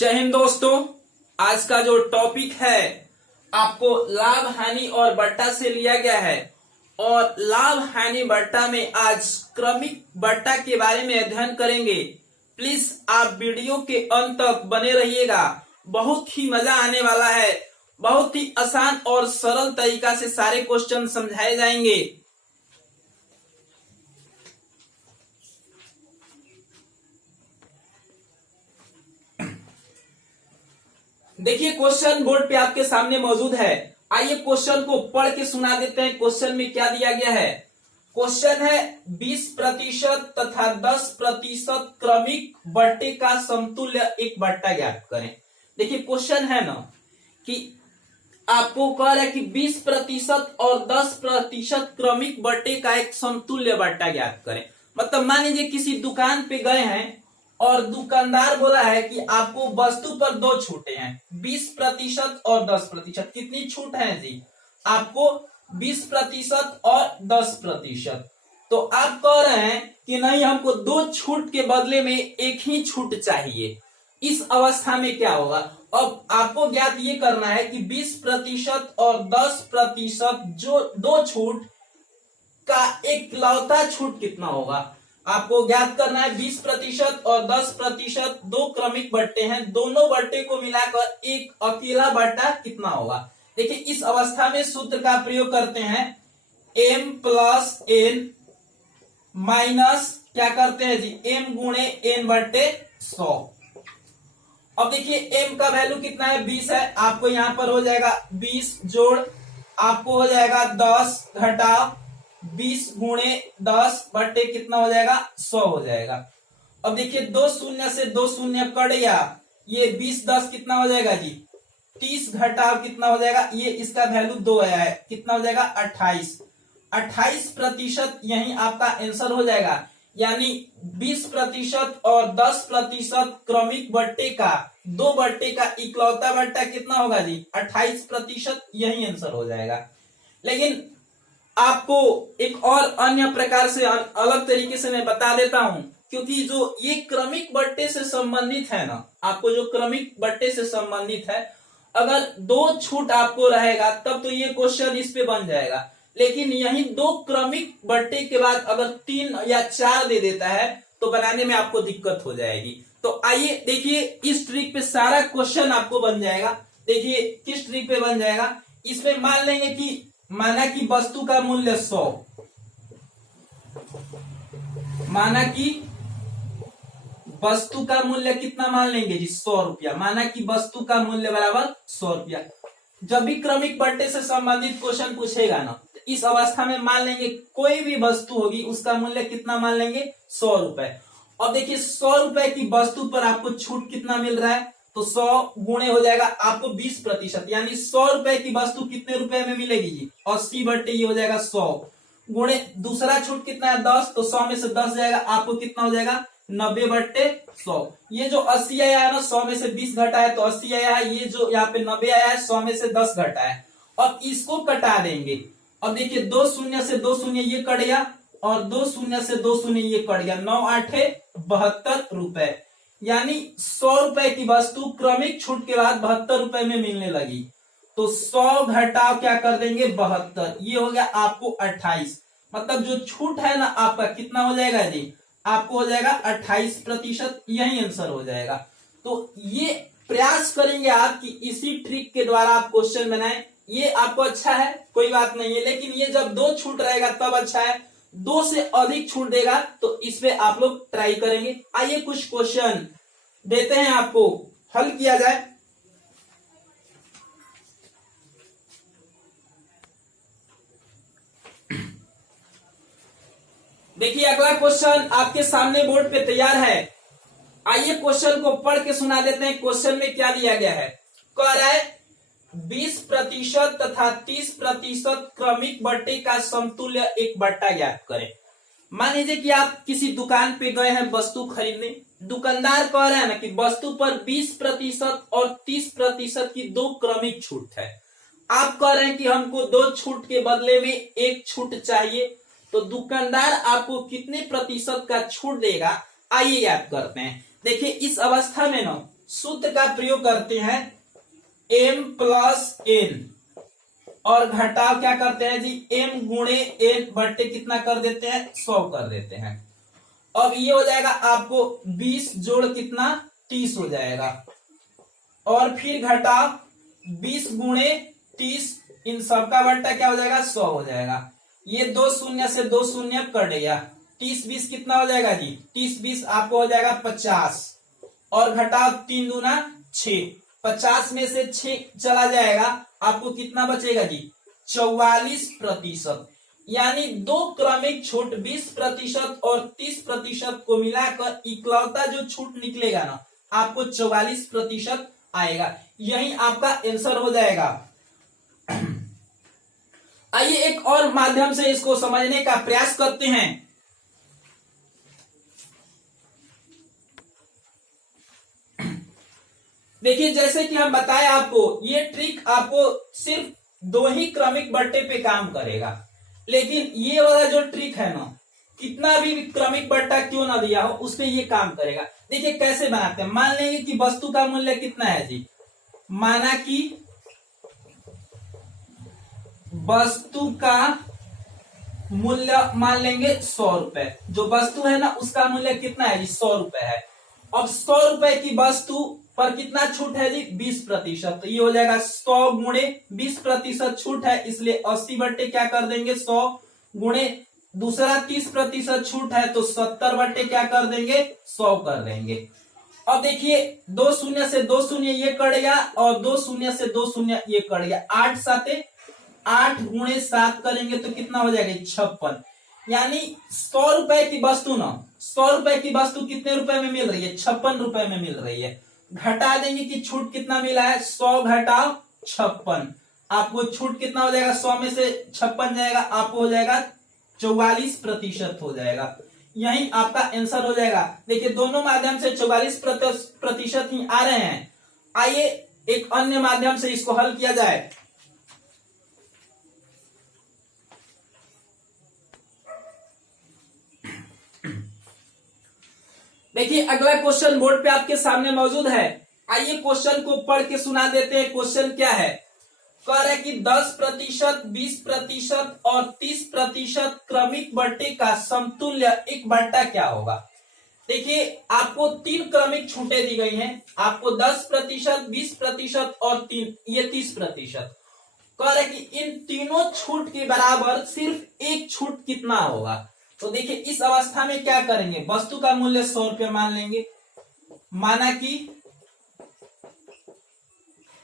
जय हिंद दोस्तों। आज का जो टॉपिक है आपको लाभ हानि और बट्टा से लिया गया है और लाभ हानि बट्टा में आज क्रमिक बट्टा के बारे में अध्ययन करेंगे। प्लीज आप वीडियो के अंत तक बने रहिएगा, बहुत ही मजा आने वाला है। बहुत ही आसान और सरल तरीका से सारे क्वेश्चन समझाए जाएंगे। देखिए क्वेश्चन बोर्ड पे आपके सामने मौजूद है। आइए क्वेश्चन को पढ़ के सुना देते हैं। क्वेश्चन में क्या दिया गया है? क्वेश्चन है 20% तथा 10% क्रमिक बट्टे का समतुल्य एक बट्टा ज्ञात करें। देखिए क्वेश्चन है ना कि आपको कह रहा है कि 20% और 10% क्रमिक बट्टे का एक समतुल्य बट्टा ज्ञात करें। मतलब मान लीजिए किसी दुकान पे गए हैं और दुकानदार बोला है कि आपको वस्तु पर दो छूटें हैं, 20% और 10%। कितनी छूट है जी? आपको 20% और 10%। तो आप कह रहे हैं कि नहीं, हमको दो छूट के बदले में एक ही छूट चाहिए। इस अवस्था में क्या होगा? अब आपको ज्ञात ये करना है कि 20% और 10% जो दो छूट का इकलौता छूट कितना होगा। आपको ज्ञात करना है 20% और 10% दो क्रमिक बट्टे हैं, दोनों बट्टे को मिलाकर एक अकेला बट्टा कितना होगा। देखिए इस अवस्था में सूत्र का प्रयोग करते हैं, m प्लस n माइनस क्या करते हैं जी, m गुणे n बट्टे 100। अब देखिए m का वैल्यू कितना है, 20 है। आपको यहां पर हो जाएगा 20 जोड़ आपको हो जाएगा 10 घटाव 20 गुणे 10 बट्टे कितना हो जाएगा, 100 हो जाएगा। अब देखिए दो शून्य से दो शून्य कट गया, ये 20 10 कितना हो जाएगा जी, 30 घटाव कितना हो जाएगा, ये इसका वैल्यू 2 आया है, कितना हो जाएगा 28% यही आपका आंसर हो जाएगा। यानी 20% और 10% क्रमिक बट्टे का दो बट्टे का इकलौता बट्टा कितना होगा जी, 28%, यही आंसर हो जाएगा। लेकिन आपको एक और अन्य प्रकार से अलग तरीके से मैं बता देता हूं, क्योंकि जो ये क्रमिक बट्टे से संबंधित है ना, आपको जो क्रमिक बट्टे से संबंधित है, अगर दो छूट आपको रहेगा तब तो ये क्वेश्चन इस पे बन जाएगा। लेकिन यही दो क्रमिक बट्टे के बाद अगर 3 या 4 दे देता है तो बनाने में आपको दिक्कत हो जाएगी। तो आइए देखिए इस ट्रिक पे सारा क्वेश्चन आपको बन जाएगा। देखिए किस ट्रिक पे बन जाएगा, इसमें मान लेंगे कि माना कि वस्तु का मूल्य 100, माना कि वस्तु का मूल्य कितना मान लेंगे जी, 100 रुपया। माना कि वस्तु का मूल्य बराबर 100 रुपया। जब भी क्रमिक बट्टे से संबंधित क्वेश्चन पूछेगा ना, तो इस अवस्था में मान लेंगे कोई भी वस्तु होगी उसका मूल्य कितना मान लेंगे, 100 रुपए। और देखिए 100 रुपए की वस्तु पर आपको छूट कितना मिल रहा है, तो 100 गुणे हो जाएगा आपको 20%, यानी 100 रुपए की वस्तु कितने रुपए में मिलेगी जी, 80 बट्टे ये हो जाएगा 100 गुणे दूसरा छूट कितना है 10, तो 100 में से 10 जाएगा, आपको कितना हो जाएगा 90 बट्टे 100। ये जो 80 आया है ना, 100 में से 20 घटा है तो 80 आया है। ये जो यहाँ पे 90 आया है, 100 में से 10 घटा है। अब इसको कटा देंगे। अब देखिए दो शून्य से दो शून्य ये कट गया और दो शून्य से दो शून्य ये कट गया, 9 8 72 रुपए। यानी 100 रुपए की वस्तु क्रमिक छूट के बाद 72 रुपए में मिलने लगी। तो 100 घटाव क्या कर देंगे 72, ये हो गया आपको 28। मतलब जो छूट है ना आपका कितना हो जाएगा जी, आपको हो जाएगा 28%, यही आंसर हो जाएगा। तो ये प्रयास करेंगे आप कि इसी ट्रिक के द्वारा आप क्वेश्चन बनाएं। ये आपको अच्छा है, कोई बात नहीं है, लेकिन ये जब दो छूट रहेगा तब अच्छा है। दो से अधिक छूट देगा तो इस पे आप लोग ट्राई करेंगे। आइए कुछ क्वेश्चन देते हैं आपको, हल किया जाए। देखिए अगला क्वेश्चन आपके सामने बोर्ड पे तैयार है। आइए क्वेश्चन को पढ़ के सुना देते हैं। क्वेश्चन में क्या दिया गया है, कह रहा है 20% तथा 30% क्रमिक बट्टे का समतुल्य एक बट्टा ज्ञात करें। मान लीजिए कि आप किसी दुकान पे गए हैं वस्तु खरीदने, दुकानदार कह रहा है ना कि वस्तु पर 20% और 30% की दो क्रमिक छूट है। आप कह रहे हैं कि हमको दो छूट के बदले में एक छूट चाहिए, तो दुकानदार आपको कितने प्रतिशत का छूट देगा, आइए याद करते हैं। देखिए इस अवस्था में ना सूत्र का प्रयोग करते हैं m प्लस n, और घटाव क्या करते हैं जी, m गुणे n बट्टे कितना कर देते हैं, 100 कर देते हैं। अब ये हो जाएगा आपको 20 जोड़ कितना, 30 हो जाएगा, और फिर घटाव 20 गुणे 30, इन सबका बट्टा क्या हो जाएगा, 100 हो जाएगा। ये 2 शून्य से 2 शून्य कट गया, 30 20 कितना हो जाएगा जी, 30 20 आपको हो जाएगा 50, और घटाव 3 दूना 6, 50 में से 6 चला जाएगा, आपको कितना बचेगा जी, 44%। यानी दो क्रमिक छूट 20% और 30% को मिलाकर इकलौता जो छूट निकलेगा ना, आपको 44% आएगा। यही आपका आंसर हो जाएगा। आइए एक और माध्यम से इसको समझने का प्रयास करते हैं। देखिए, जैसे कि हम बताए आपको, ये ट्रिक आपको सिर्फ 2 ही क्रमिक बट्टे पे काम करेगा, लेकिन ये वाला जो ट्रिक है ना, कितना भी क्रमिक बट्टा क्यों ना दिया हो, उस पे ये काम करेगा। देखिए कैसे बनाते हैं। मान लेंगे कि वस्तु का मूल्य कितना है जी, माना कि वस्तु का मूल्य मान लेंगे 100 रुपए। जो वस्तु है ना, उसका मूल्य कितना है जी, 100 रुपए है। अब 100 रुपए की वस्तु पर कितना छूट है जी, 20%। तो ये हो जाएगा 100 गुणे 20% छूट है, इसलिए 80 बट्टे क्या कर देंगे, 100 गुणे दूसरा 30% छूट है, तो 70 बट्टे क्या कर देंगे, 100 कर देंगे। अब देखिए 2 शून्य से 2 शून्य ये कट गया, और 2 शून्य से 2 शून्य ये कट गया। 8 साते 8 गुणे 7 करेंगे तो कितना हो जाएगा, 56। यानी 100 रुपए की वस्तु ना, 100 रुपए की वस्तु कितने रुपए में मिल रही है, 56 रुपए में मिल रही है। घटा देंगे कि छूट कितना मिला है, 100 घटाव 56, आपको छूट कितना हो जाएगा, 100 में से 56 जाएगा, आपको हो जाएगा 44% हो जाएगा। यही आपका आंसर हो जाएगा। देखिए दोनों माध्यम से 44% ही आ रहे हैं। आइए एक अन्य माध्यम से इसको हल किया जाए। देखिए अगला क्वेश्चन बोर्ड पे आपके सामने मौजूद है। आइए क्वेश्चन को पढ़ के सुना देते हैं। क्वेश्चन क्या है, कह रहे कि 10%, 20% और 30% क्रमिक बट्टे का समतुल्य एक बट्टा क्या होगा। देखिए आपको 3 क्रमिक छूटें दी गई हैं, आपको 10%, 20% और 30%। कह रहे कि इन तीनों छूट के बराबर सिर्फ एक छूट कितना होगा। तो देखिए इस अवस्था में क्या करेंगे, वस्तु का मूल्य 100 रुपये मान लेंगे। माना कि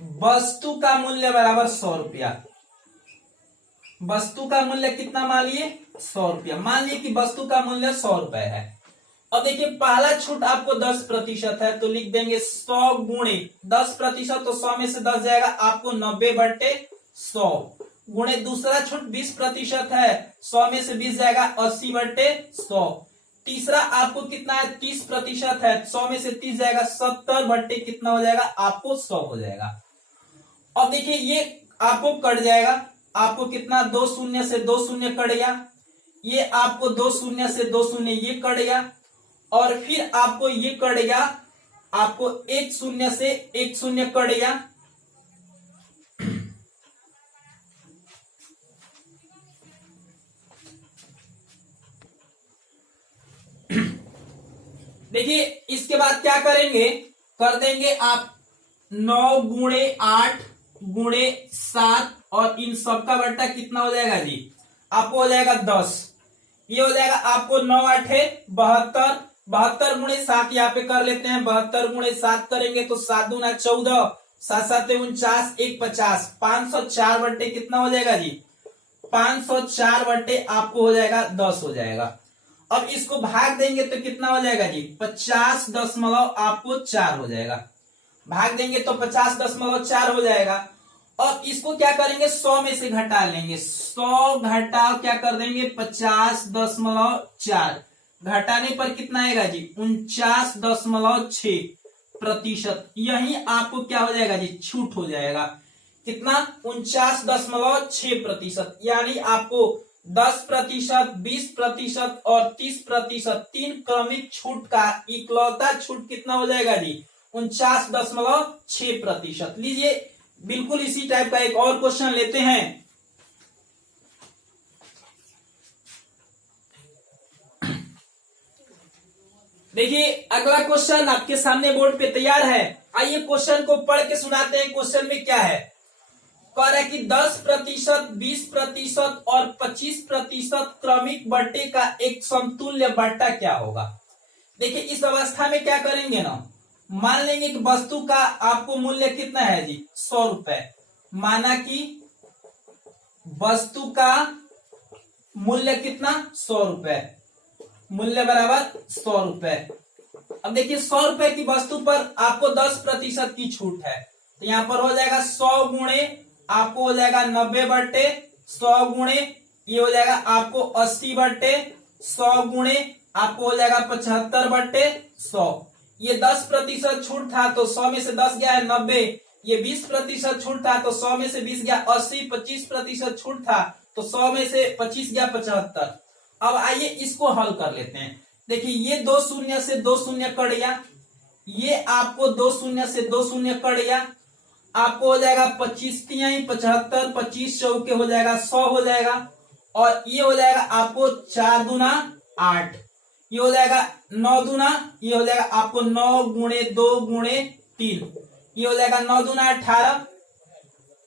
वस्तु का मूल्य बराबर 100 रुपया, वस्तु का मूल्य कितना मान लिए, 100 रुपया। मान लिए कि वस्तु का मूल्य 100 रुपए है। अब देखिए पहला छूट आपको 10% है, तो लिख देंगे 100 गुणे 10%, तो 100 में से 10 जाएगा, आपको 90/100 गुणे दूसरा छूट 20% है, 100 में से 20 जाएगा, 80/100। तीसरा आपको कितना है, 30% है, 100 में से 30 जाएगा, 70 कितना हो जाएगा, आपको 100 हो जाएगा। अब देखिए ये आपको कट जाएगा, आपको कितना 2 शून्य से 2 शून्य कट गया, ये आपको 2 शून्य से 2 शून्य ये कट गया, और फिर आपको ये कट गया, आपको 1 शून्य से 1 शून्य कट गया। देखिए इसके बाद क्या करेंगे, कर देंगे आप 9 गुणे 8 गुणे 7, और इन सबका बट्टा कितना हो जाएगा जी, आपको हो जाएगा 10। ये हो जाएगा आपको 9 8 72, 72 गुणे 7 यहाँ पे कर लेते हैं। 72 गुणे 7 करेंगे तो 7 दूना 14, 7 7 49, 1 50, 504 बट्टे कितना हो जाएगा जी, 504 बट्टे आपको हो जाएगा 10 हो जाएगा। अब इसको भाग देंगे तो कितना हो जाएगा जी, 50.4 हो जाएगा। भाग देंगे तो 50.4 हो जाएगा। अब इसको क्या करेंगे, 100 में से घटा लेंगे, 100 घटाव क्या कर देंगे, 50.4, घटाने पर कितना आएगा जी, 49.6%। यही आपको क्या हो जाएगा जी, छूट हो जाएगा। कितना, 49.6%। यानी आपको 10%, 20% और 30%, 3 क्रमिक छूट का इकलौता छूट कितना हो जाएगा जी, 49.6%। लीजिए बिल्कुल इसी टाइप का एक और क्वेश्चन लेते हैं। देखिए अगला क्वेश्चन आपके सामने बोर्ड पे तैयार है। आइए क्वेश्चन को पढ़ के सुनाते हैं। क्वेश्चन में क्या है, कह रहा है कि 10%, 20% और 25% क्रमिक बट्टे का एक समतुल्य बट्टा क्या होगा। देखिए इस अवस्था में क्या करेंगे ना, मान लेंगे कि वस्तु का आपको मूल्य कितना है जी, 100 रुपए। माना कि वस्तु का मूल्य कितना, 100 रुपए, मूल्य बराबर 100 रुपए। अब देखिए 100 रुपए की वस्तु पर आपको 10% की छूट है, तो यहां पर हो जाएगा 100 गुणे आपको हो जाएगा 90/100 गुणे ये हो जाएगा आपको 80/100 गुणे आपको हो जाएगा 75/100। ये 10% छूट था तो 100 में से 10 गया है 90। ये 20% छूट था तो 100 में से 20 गया 80। 25% छूट था तो 100 में से 25 गया 75। अब आइए इसको हल कर लेते हैं। देखिए ये 2 शून्य से 2 शून्य कट गया, ये आपको 2 शून्य से 2 शून्य कट गया, आपको हो जाएगा 25 तिहाई 75, 25 चौके हो जाएगा 100 हो जाएगा। और ये हो जाएगा आपको 4 दूना 8, ये हो जाएगा 9 दूना, ये हो जाएगा आपको 9 गुणे 2 गुणे 3, ये हो जाएगा 9 दूना 18,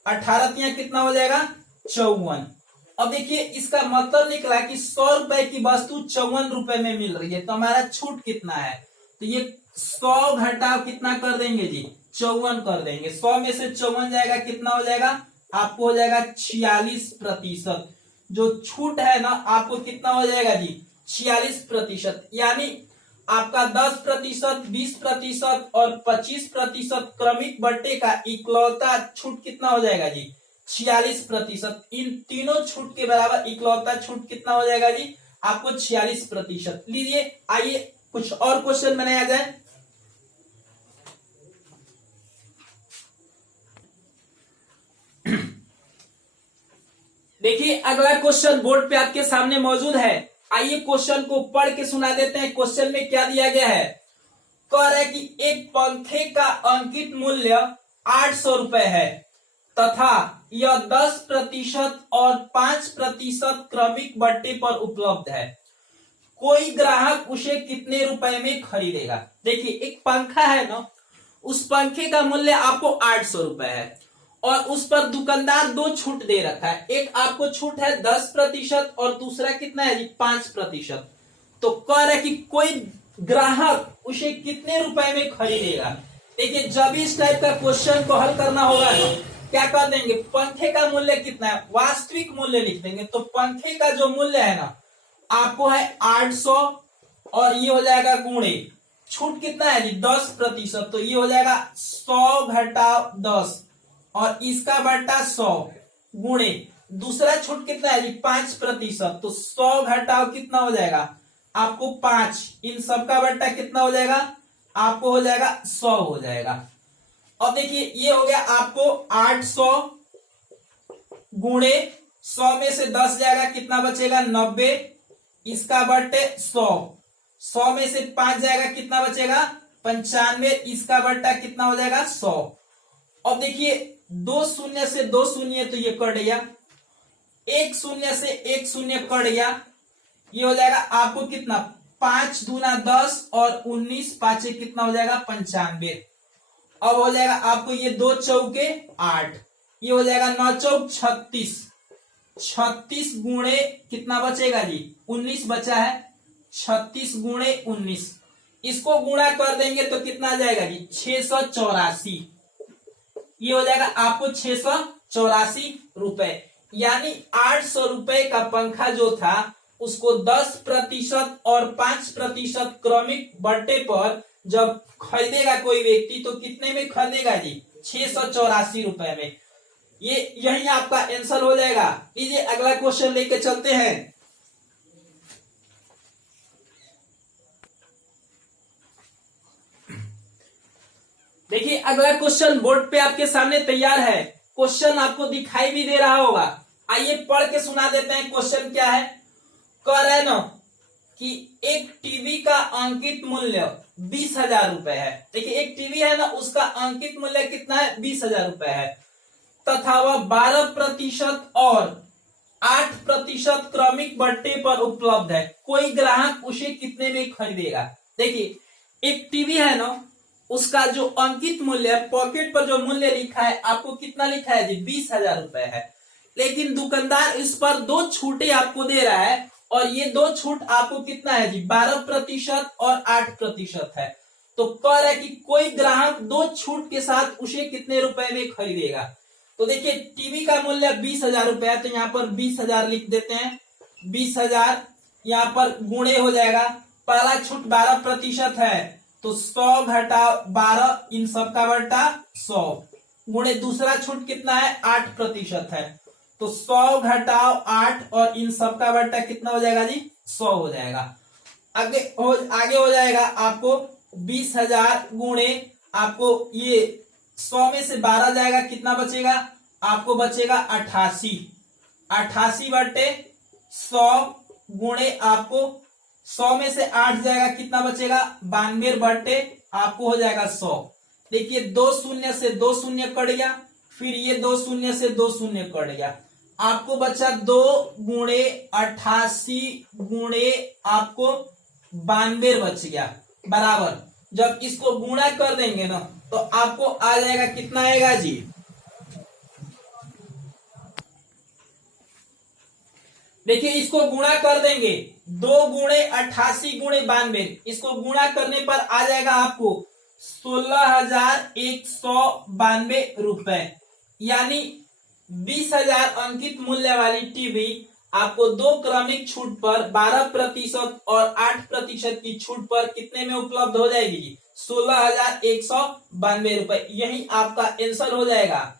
18 तिहाई कितना हो जाएगा 54। अब देखिए इसका मतलब निकला कि 100 रुपए की वस्तु 54 रुपए में मिल रही है, तो हमारा छूट कितना है, तो ये 100 घटाव कितना कर देंगे जी, 54 कर देंगे। 100 में से 54 जाएगा कितना हो जाएगा, आपको हो जाएगा 46%। जो छूट है ना आपको कितना हो जाएगा जी, 46%। यानी आपका 10%, 20% और 25% क्रमिक बट्टे का इकलौता छूट कितना हो जाएगा जी, 46%। इन तीनों छूट के बराबर इकलौता छूट कितना हो जाएगा जी, आपको 46%। लीजिए आइए कुछ और क्वेश्चन बनाया जाए। देखिए अगला क्वेश्चन बोर्ड पे आपके सामने मौजूद है। आइए क्वेश्चन को पढ़ के सुना देते हैं। क्वेश्चन में क्या दिया गया है, कह रहा है कि एक पंखे का अंकित मूल्य 800 रुपए है तथा यह 10% और 5% क्रमिक बट्टे पर उपलब्ध है, कोई ग्राहक उसे कितने रुपए में खरीदेगा। देखिए एक पंखा है ना, उस पंखे का मूल्य आपको 800 रुपए है और उस पर दुकानदार 2 छूट दे रखा है। एक आपको छूट है 10% और दूसरा कितना है जी, 5%। तो कह रहा है कि कोई ग्राहक उसे कितने रुपए में खरीदेगा। देखिए जब इस टाइप का क्वेश्चन को हल करना होगा ना, क्या कर देंगे, पंखे का मूल्य कितना है, वास्तविक मूल्य लिख देंगे। तो पंखे का जो मूल्य है ना आपको है 800 और ये हो जाएगा गुणे छूट कितना है जी, 10%। तो ये हो जाएगा 100 घटाव 10 और इसका बट्टा 100 गुणे दूसरा छूट कितना है जी, 5%। तो 100 घटाव कितना हो जाएगा आपको 5, इन सबका बट्टा कितना हो जाएगा, आपको हो जाएगा 100 हो जाएगा। अब देखिए ये हो गया आपको 800 गुणे 100 में से 10 जाएगा कितना बचेगा 90, इसका बट्टे 100, 100 में से 5 जाएगा कितना बचेगा 95, इसका बट्टा कितना हो जाएगा 100। अब देखिए 2 शून्य से 2 शून्य तो ये कट गया, 1 शून्य से 1 शून्य कट गया, ये हो जाएगा आपको कितना 5 दूना 10 और 19 पांचे कितना हो जाएगा 95। अब हो जाएगा आपको ये 2 चौके 8, ये हो जाएगा 9 चौक 36, 36 गुणे कितना बचेगा जी 19 बचा है, 36 गुणे 19, इसको गुणा कर देंगे तो कितना आ जाएगा जी 684, ये हो जाएगा आपको 684 रुपए। यानी 800 रुपए का पंखा जो था उसको 10% और 5% क्रमिक बट्टे पर जब खरीदेगा कोई व्यक्ति तो कितने में खरीदेगा जी 684 रुपए में। ये यही आपका आंसर हो जाएगा। लीजिए अगला क्वेश्चन लेके चलते हैं। देखिए अगला क्वेश्चन बोर्ड पे आपके सामने तैयार है। क्वेश्चन आपको दिखाई भी दे रहा होगा। आइए पढ़ के सुना देते हैं। क्वेश्चन क्या है, कह रहे ना कि एक टीवी का अंकित मूल्य 20,000 रुपए है। देखिए एक टीवी है ना, उसका अंकित मूल्य कितना है, 20,000 रुपए है, तथा वह 12% और 8% क्रमिक बट्टे पर उपलब्ध है। कोई ग्राहक उसे कितने में खरीदेगा। देखिए एक टीवी है ना, उसका जो अंकित मूल्य है, पॉकेट पर जो मूल्य लिखा है, आपको कितना लिखा है जी, 20,000 रुपए है। लेकिन दुकानदार इस पर 2 छूटें आपको दे रहा है, और ये 2 छूट आपको कितना है जी, 12% और 8% है। तो कह रहा है कि कोई ग्राहक 2 छूट के साथ उसे कितने रुपए में खरीदेगा। तो देखिए टीवी का मूल्य 20,000 रुपए है, तो यहाँ पर 20,000 लिख देते हैं। 20,000 यहाँ पर गुणे हो जाएगा, पहला छूट 12% है, तो 100 घटाओ 12, इन सब का बटा 100, गुणे दूसरा छूट कितना है, 8% है, तो 100 घटाओ 8 और इन सब का बट्टा कितना हो जाएगा जी, 100 हो जाएगा। आगे हो जाएगा आपको 20,000 गुणे, आपको ये 100 में से 12 जाएगा, कितना बचेगा, आपको बचेगा 88, 88 बटे 100 गुणे, आपको 100 में से 8 जाएगा, कितना बचेगा, 92 बटे आपको हो जाएगा 100। देखिए 2 शून्य से 2 शून्य कट गया, फिर ये 2 शून्य से 2 शून्य कट गया, आपको बचा 2 गुणे 88 गुणे आपको 92 बच गया, बराबर। जब इसको गुणा कर देंगे ना, तो आपको आ जाएगा, कितना आएगा जी, देखिए इसको गुणा कर देंगे, 2 गुणे 88 गुणे 92, इसको गुणा करने पर आ जाएगा आपको 16,192 रुपए। यानी 20,000 अंकित मूल्य वाली टीवी आपको 2 क्रमिक छूट पर 12% और 8% की छूट पर कितने में उपलब्ध हो जाएगी, 16,192 रुपए। यही आपका आंसर हो जाएगा।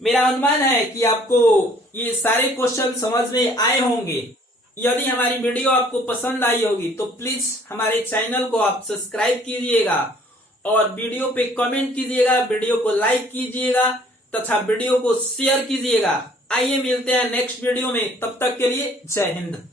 मेरा अनुमान है कि आपको ये सारे क्वेश्चन समझ में आए होंगे। यदि हमारी वीडियो आपको पसंद आई होगी तो प्लीज हमारे चैनल को आप सब्सक्राइब कीजिएगा और वीडियो पे कमेंट कीजिएगा, वीडियो को लाइक कीजिएगा तथा वीडियो को शेयर कीजिएगा। आइए मिलते हैं नेक्स्ट वीडियो में, तब तक के लिए जय हिंद।